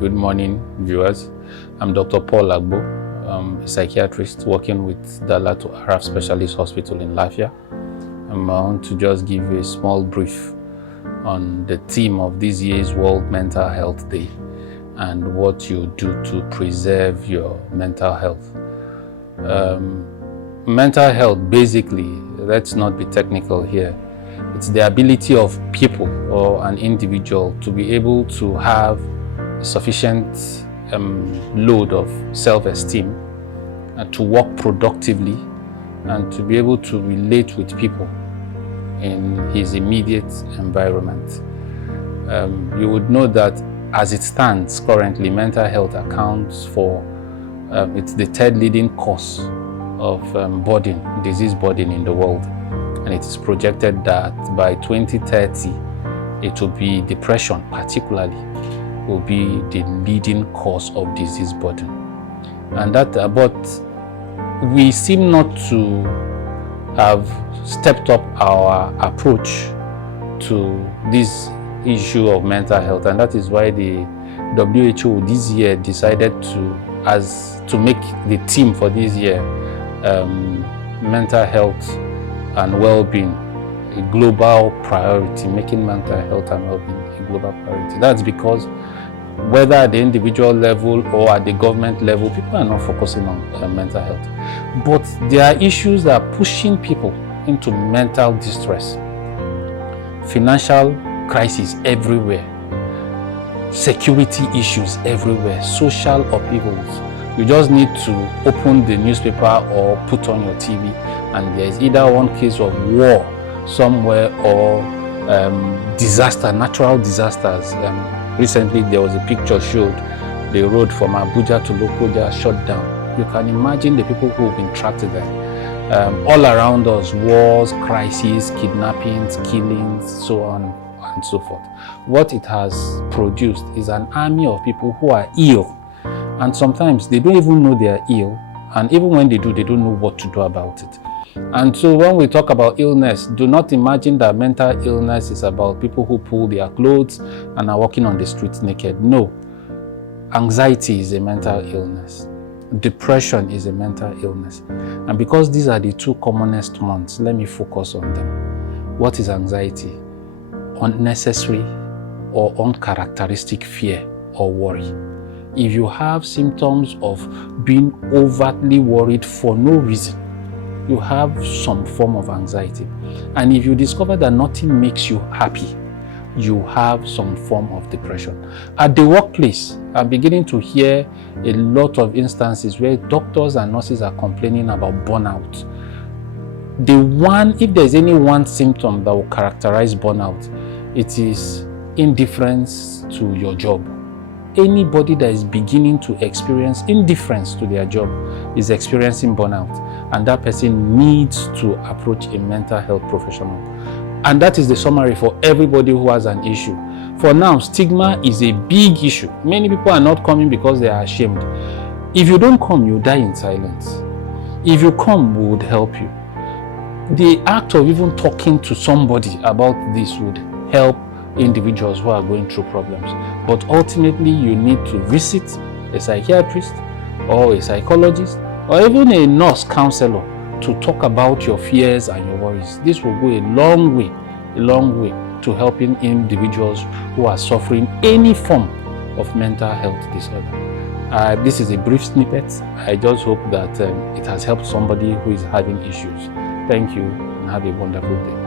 Good morning, viewers. I'm Dr. Paul Agbo, a psychiatrist working with Dalatu Araf Specialist Hospital in Lafia. I want to just give you a small brief on the theme of this year's World Mental Health Day and what you do to preserve your mental health. Mental health, basically, let's not be technical here. It's the ability of people or an individual to be able to have a sufficient load of self-esteem and to work productively and to be able to relate with people in his immediate environment. You would know that as it stands currently, mental health accounts for, it's the third leading cause of disease burden in the world. And it is projected that by 2030, it will be depression particularly will be the leading cause of disease burden. And that, but we seem not to have stepped up our approach to this issue of mental health. And that is why the WHO this year decided to make the theme for this year mental health and well-being a global priority, making mental health and well-being a global priority. That's because whether at the individual level or at the government level, people are not focusing on mental health. But there are issues that are pushing people into mental distress. Financial crisis everywhere, security issues everywhere, social upheavals. You just need to open the newspaper or put on your TV and there's either one case of war somewhere or disaster, natural disasters. Recently there was a picture showed the road from Abuja to Lokoja shut down. You can imagine the people who have been trapped there. All around us, wars, crises, kidnappings, killings, so on and so forth. What it has produced is an army of people who are ill. And sometimes they don't even know they are ill. And even when they do, they don't know what to do about it. And so when we talk about illness, do not imagine that mental illness is about people who pull their clothes and are walking on the streets naked. No. Anxiety is a mental illness. Depression is a mental illness. And because these are the two commonest ones, let me focus on them. What is anxiety? Unnecessary or uncharacteristic fear or worry. If you have symptoms of being overtly worried for no reason, you have some form of anxiety. And if you discover that nothing makes you happy, you have some form of depression. At the workplace, I'm beginning to hear a lot of instances where doctors and nurses are complaining about burnout. If there's any one symptom that will characterize burnout, it is indifference to your job. Anybody that is beginning to experience indifference to their job is experiencing burnout, and that person needs to approach a mental health professional. And that is the summary for everybody who has an issue. For now, stigma is a big issue. Many people are not coming because they are ashamed. If you don't come, you die in silence. If you come, we would help you. The act of even talking to somebody about this would help individuals who are going through problems. But ultimately, you need to visit a psychiatrist or a psychologist or even a nurse counselor to talk about your fears and your worries. This will go a long way to helping individuals who are suffering any form of mental health disorder. This is a brief snippet. I just hope that it has helped somebody who is having issues. Thank you and have a wonderful day.